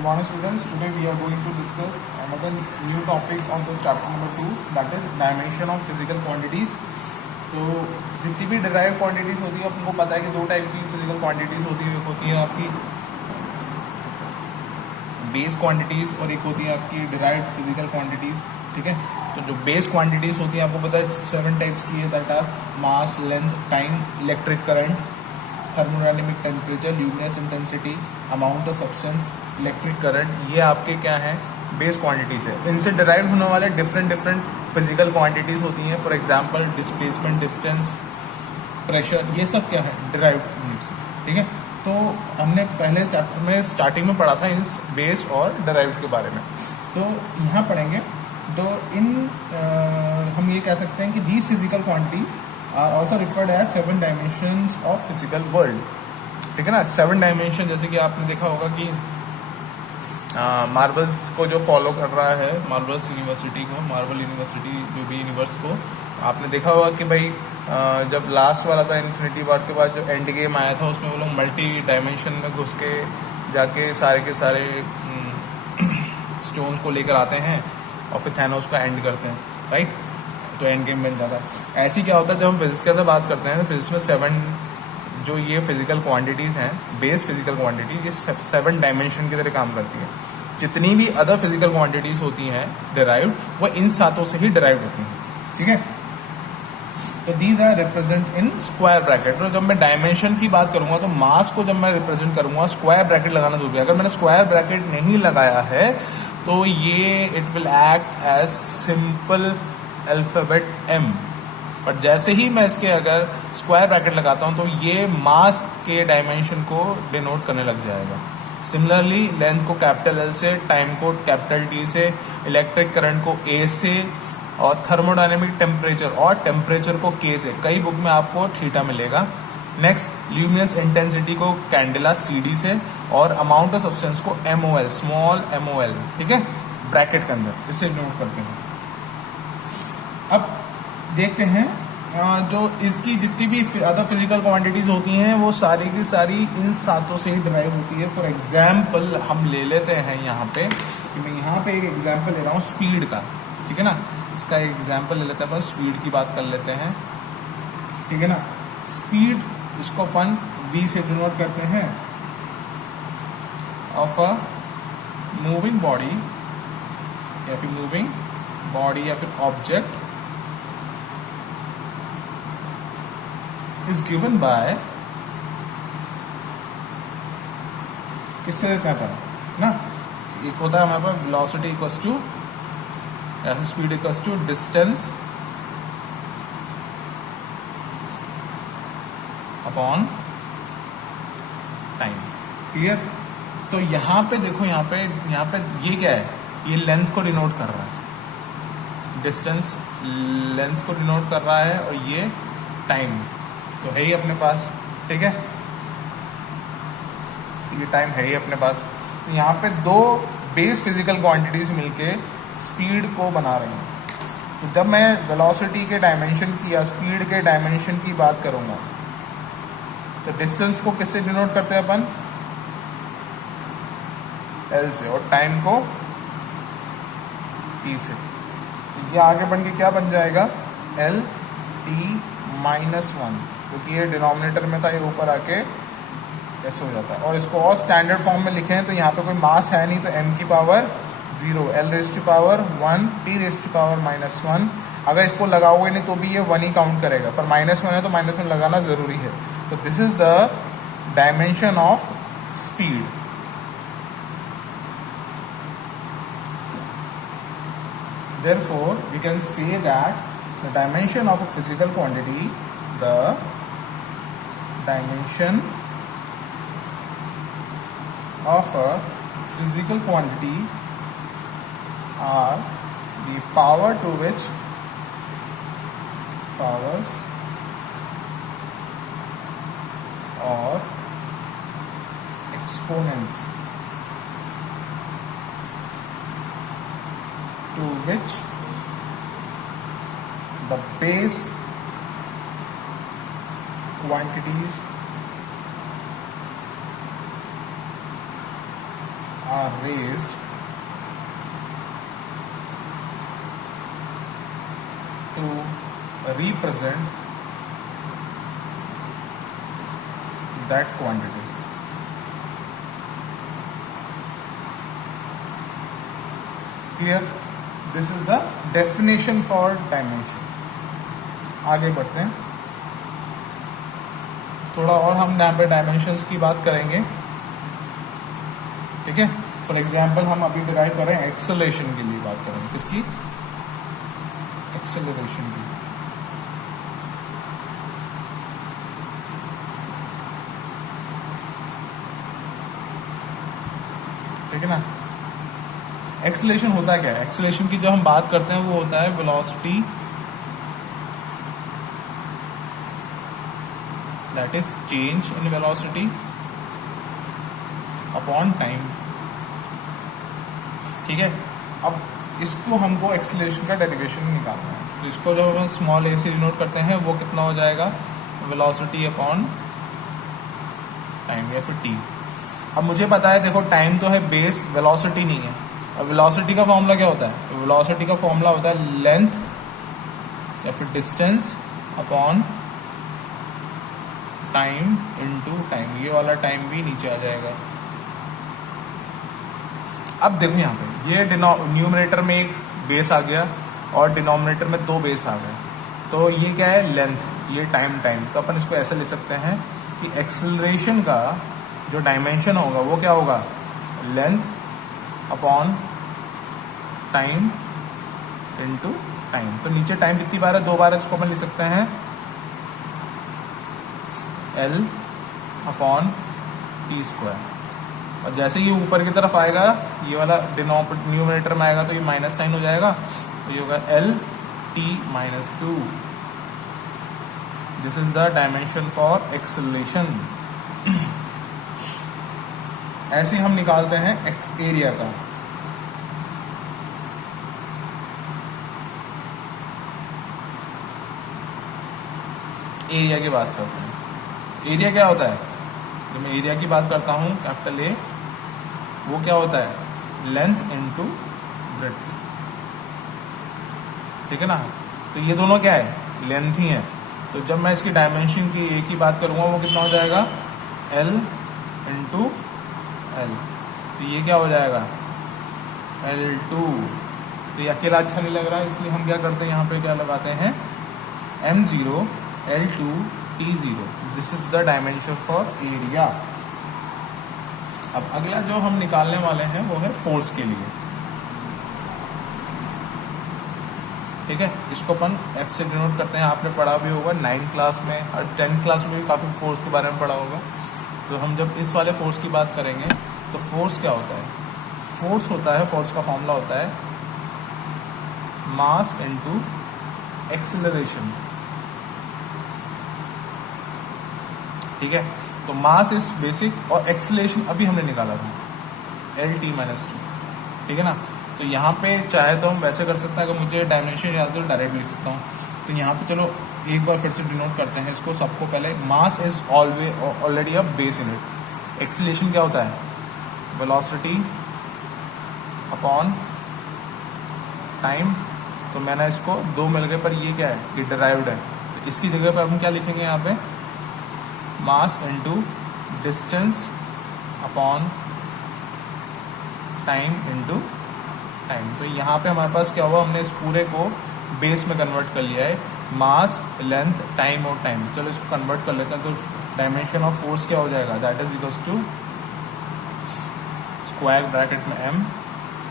Good morning students. Today we are going to discuss another new topic of the chapter number 2, that is dimension of physical quantities. तो जितनी भी derive quantities होती है आपको पता है कि दो टाइप की फिजिकल क्वांटिटीज होती है आपकी बेस क्वांटिटीज और एक होती है आपकी डिराइव्ड फिजिकल क्वांटिटीज. ठीक है, तो जो बेस क्वांटिटीज होती है आपको पता है 7 टाइप्स की है, that are mass, length, time, electric current, thermodynamic temperature, luminous intensity, amount of substance, electric current. ये आपके क्या है, बेस क्वांटिटीज है. इनसे डिराइव होने वाले डिफरेंट फिजिकल क्वांटिटीज होती हैं. For example displacement, distance, pressure, ये सब क्या है, डिराइव्ड यूनिट्स. ठीक है, तो हमने पहले चैप्टर में स्टार्टिंग में पढ़ा था इन बेस और डिराइव्ड के बारे में. तो यहाँ पढ़ेंगे तो हम ये कह सकते हैं कि these physical quantities are also referred as 7 dimensions of physical world. ठीक है ना, 7 डायमेंशन. जैसे कि आपने देखा होगा कि मार्वल्स को जो फॉलो कर रहा है, मार्वल्स यूनिवर्सिटी को, मार्वल यूनिवर्सिटी जो भी यूनिवर्स को, आपने देखा होगा कि भाई जब लास्ट वाला था इन्फिनिटी वॉर के बाद जो एंड गेम आया था उसमें वो लोग मल्टी डायमेंशन में घुस के जाके सारे के सारे स्टोन्स को लेकर आते हैं और फिर थैनोस का एंड करते हैं, राइट. तो एंड गेम बन जाता है. ऐसे क्या होता है जब हम फिजिक्स के अंदर बात करते हैं तो फिजिक्स में 7 जो ये फिजिकल क्वांटिटीज़ हैं, बेस फिजिकल क्वांटिटी, ये 7 डायमेंशन की तरह काम करती है. जितनी भी अदर फिजिकल क्वांटिटीज़ होती हैं डिराइव्ड, वो इन 7 से ही डिराइव्ड होती हैं. ठीक है, तो these are represent in square bracket. तो जब मैं डायमेंशन की बात करूंगा तो मास को जब मैं रिप्रेजेंट करूंगा स्क्वायर ब्रैकेट लगाना जरूरी है. अगर मैंने स्क्वायर ब्रैकेट नहीं लगाया है तो ये it will act as simple alphabet M. पर जैसे ही मैं इसके अगर स्क्वायर ब्रैकेट लगाता हूं तो ये मास के डायमेंशन को डिनोट करने लग जाएगा. सिमिलरली लेंथ को कैपिटल L से, टाइम को कैपिटल T से, इलेक्ट्रिक करंट को A से, और थर्मोडायनेमिक टेम्परेचर और टेम्परेचर को K से. कई बुक में आपको थीटा मिलेगा. नेक्स्ट ल्यूमिनस इंटेंसिटी को कैंडेला CD से, और अमाउंट ऑफ सब्सटेंस को MOL, स्मॉल MOL. ठीक है, ब्रैकेट के अंदर, इससे नोट करते हैं. अब देखते हैं जो इसकी जितनी भी अदर फिजिकल क्वांटिटीज होती हैं वो सारी की सारी इन 7 से ही डिराइव होती है. फॉर एग्जाम्पल हम ले लेते हैं यहाँ पे, कि मैं यहाँ पे एक एग्जाम्पल ले रहा हूँ स्पीड का. ठीक है ना, इसका एक एग्जाम्पल ले लेते हैं, अपन स्पीड की बात कर लेते हैं. ठीक है ना, स्पीड जिसको अपन V से डिनोट करते हैं, ऑफ अ मूविंग बॉडी या फिर मूविंग बॉडी या फिर ऑब्जेक्ट is given by, किससे देते हैं अपन ना, एक होता है हमारे पास वेलोसिटी इक्वल्स टू या फिर speed equals to distance upon time. Clear. तो यहाँ पे देखो, यहाँ पे ये क्या है, ये लेंथ को डिनोट कर रहा है, डिस्टेंस लेंथ को डिनोट कर रहा है, और ये टाइम तो है ही अपने पास. ठीक है, ये टाइम है ही अपने पास. तो यहाँ पे 2 बेस फिजिकल क्वांटिटीज मिलके स्पीड को बना रही हैं. तो जब मैं वेलोसिटी के डायमेंशन की या स्पीड के डायमेंशन की बात करूंगा तो डिस्टेंस को किससे डिनोट करते हैं अपन, L से, और टाइम को T से. तो ये आगे बढ़ के क्या बन जाएगा, LT-1, क्योंकि ये डिनोमिनेटर में था, ये ऊपर आके ऐसे हो जाता है. और इसको और स्टैंडर्ड फॉर्म में लिखें तो यहाँ पे कोई मास है नहीं, तो m की power 0, L raise to power 1, T raise to power -1. अगर इसको लगाओगे नहीं तो भी ये 1 ही काउंट करेगा, पर -1 है तो -1 लगाना जरूरी है. तो this is the dimension of speed. Therefore, we can say that the dimension of a physical quantity, the dimension of a physical quantity are the power to which powers or exponents to which the base quantities are raised to represent that quantity. Here, this is the definition for dimension. आगे बढ़ते हैं, थोड़ा और हम यहाँ पे dimensions की बात करेंगे, ठीक है. फॉर एग्जाम्पल हम अभी डिराइव कर रहे हैं एक्सेलरेशन के लिए बात करेंगे. किसकी? एक्सेलरेशन की. ठीक है ना. एक्सेलरेशन होता क्या है? एक्सेलरेशन की जो हम बात करते हैं वो होता है velocity, that is change in velocity upon time. ठीक है. अब इसको हमको एक्सेलरेशन का डेरिवेशन निकालना है. तो इसको जब हम स्मॉल ए से डिनोट करते हैं वो कितना हो जाएगा? वेलोसिटी अपॉन टाइम या फिर टी. अब मुझे पता है, देखो टाइम तो है बेस, वेलोसिटी नहीं है. अब वेलोसिटी का फॉर्मूला क्या होता है? वेलोसिटी का फॉर्मूला होता है लेंथ या फिर distance upon time into time. ये वाला टाइम भी नीचे आ जाएगा. अब देखो यहाँ पे ये न्यूमरेटर में एक बेस आ गया और डिनोमिनेटर में 2 बेस आ गए. तो ये क्या है? लेंथ. ये टाइम. तो अपन इसको ऐसे ले सकते हैं कि एक्सेलरेशन का जो डायमेंशन होगा वो क्या होगा? Length upon time into time. तो नीचे टाइम कितनी बार है? 2 बार है. इसको अपन लिख सकते हैं L अपॉन टी स्क्वायर. और जैसे ये ऊपर की तरफ आएगा, ये वाला न्यूमरेटर में आएगा तो ये माइनस साइन हो जाएगा. तो ये होगा L T minus 2. This is the dimension for acceleration. ऐसे हम निकालते हैं एरिया का. एरिया की बात करते हैं. एरिया क्या होता है? जब मैं एरिया की बात करता हूं, कैपिटल ए, वो क्या होता है? Length into breadth. ठीक है ना. तो ये दोनों क्या है? लेंथ ही है. तो जब मैं इसकी डायमेंशन की ए की बात करूंगा वो कितना हो जाएगा? L into L. तो ये क्या हो जाएगा? L2. तो ये अकेला अच्छा नहीं लग रहा है, इसलिए हम क्या करते हैं, यहाँ पे क्या लगाते हैं? M0 L2 T0. This is the dimension for area. अब अगला जो हम निकालने वाले हैं वो है फोर्स के लिए. ठीक है. इसको अपन F से डिनोट करते हैं. आपने पढ़ा भी होगा 9th क्लास में और 10th क्लास में भी काफ़ी फोर्स के बारे में पढ़ा होगा. तो हम जब इस वाले फोर्स की बात करेंगे तो फोर्स क्या होता है? फोर्स होता है, फोर्स का फॉर्मूला होता है मास इनटू एक्सेलरेशन. ठीक है. तो मास इज बेसिक और एक्सेलरेशन अभी हमने निकाला था LT माइनस 2. ठीक है ना. तो यहाँ पे चाहे तो हम वैसे कर सकते हैं, अगर मुझे डायमेंशन याद तो डायरेक्ट लिख सकता हूँ. तो यहाँ पे चलो एक बार फिर से डिनोट करते हैं इसको. सबको पहले mass is already a base unit. Acceleration क्या होता है? Velocity upon time. तो मैंने इसको 2 मिल गए, पर ये क्या है? ये डिराइव्ड है. तो इसकी जगह पर हम क्या लिखेंगे यहाँ पे? Mass into distance upon time into time. तो यहाँ पे हमारे पास क्या हुआ? हमने इस पूरे को बेस में कन्वर्ट कर लिया है. मास, लेंथ, टाइम और टाइम. चलो इसको कन्वर्ट कर लेते हैं. तो डायमेंशन ऑफ फोर्स क्या हो जाएगा? That is equals to square bracket में M,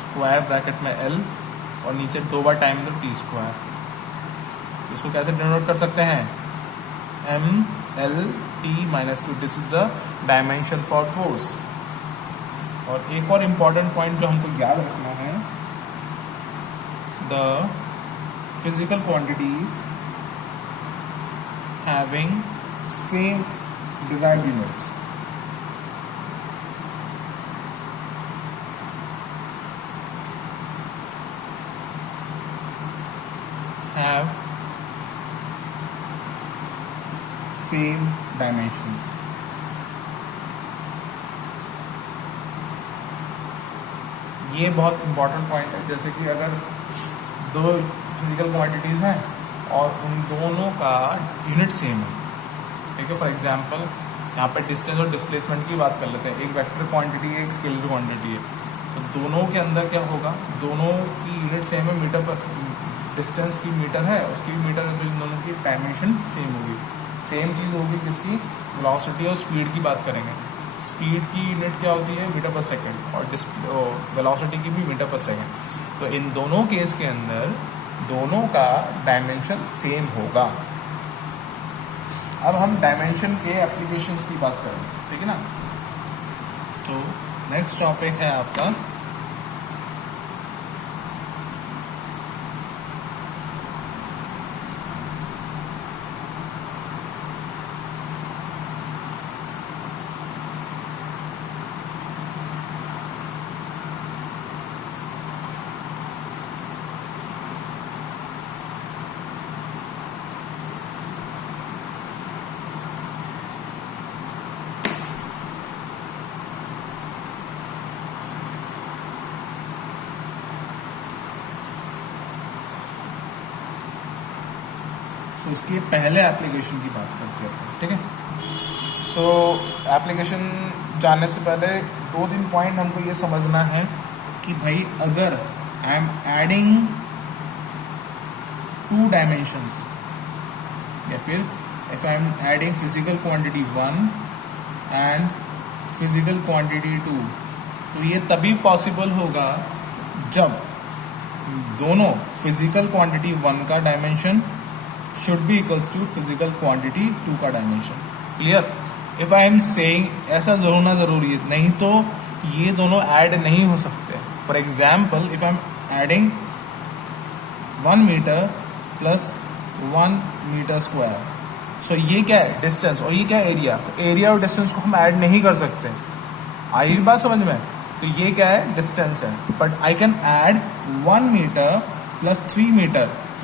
स्क्वायर ब्रैकेट में L और नीचे 2 बार टाइम तो T स्क्वायर. इसको कैसे डिनोट कर सकते हैं? M L T minus 2. This is the dimension for force. और एक और इम्पॉर्टेंट पॉइंट जो हमको याद रखना है, the physical quantities having same derived units. have same dimensions. ये बहुत इंपॉर्टेंट पॉइंट है। जैसे कि अगर दो फिजिकल क्वांटिटीज़ हैं और उन दोनों का यूनिट सेम है, ठीक है। फॉर एग्जांपल यहाँ पे डिस्टेंस और डिस्प्लेसमेंट की बात कर लेते हैं। एक वेक्टर क्वांटिटी है, एक स्केलर क्वांटिटी है। तो दोनों के अंदर क्या होगा, दोनों की यूनिट सेम है, मीटर पर डिस्टेंस की मीटर है, उसकी भी मीटर है, तो इन दोनों की डायमेंशन सेम होगी। सेम चीज़ होगी किसकी, वेलोसिटी और स्पीड की बात करेंगे। स्पीड की यूनिट क्या होती है, मीटर पर सेकेंड, और वेलोसिटी की भी मीटर पर सेकेंड। तो इन दोनों केस के अंदर दोनों का डायमेंशन सेम होगा। अब हम डायमेंशन के एप्लीकेशंस की बात करें, ठीक है ना। तो नेक्स्ट टॉपिक है आपका सो इसके पहले एप्लीकेशन की बात करते हैं, ठीक है। सो एप्लीकेशन जानने से पहले 2-3 पॉइंट हमको ये समझना है कि भाई अगर आई एम एडिंग 2 डायमेंशंस, या फिर if I am adding physical quantity 1 and physical quantity 2, तो ये तभी पॉसिबल होगा जब दोनों फिजिकल क्वांटिटी 1 का dimension should be equals to physical quantity 2 का dimension. Clear. If I am saying ऐसा जरूर ना जरूरी है, नहीं तो ये दोनों ऐड नहीं हो सकते। For example if I am adding 1 metre plus 1 meter square, so ये क्या है, डिस्टेंस, और ये क्या है, एरिया। तो एरिया और डिस्टेंस को हम ऐड नहीं कर सकते। आई बात समझ में। तो ये क्या है, डिस्टेंस है, but I can add 1 metre plus 3 metre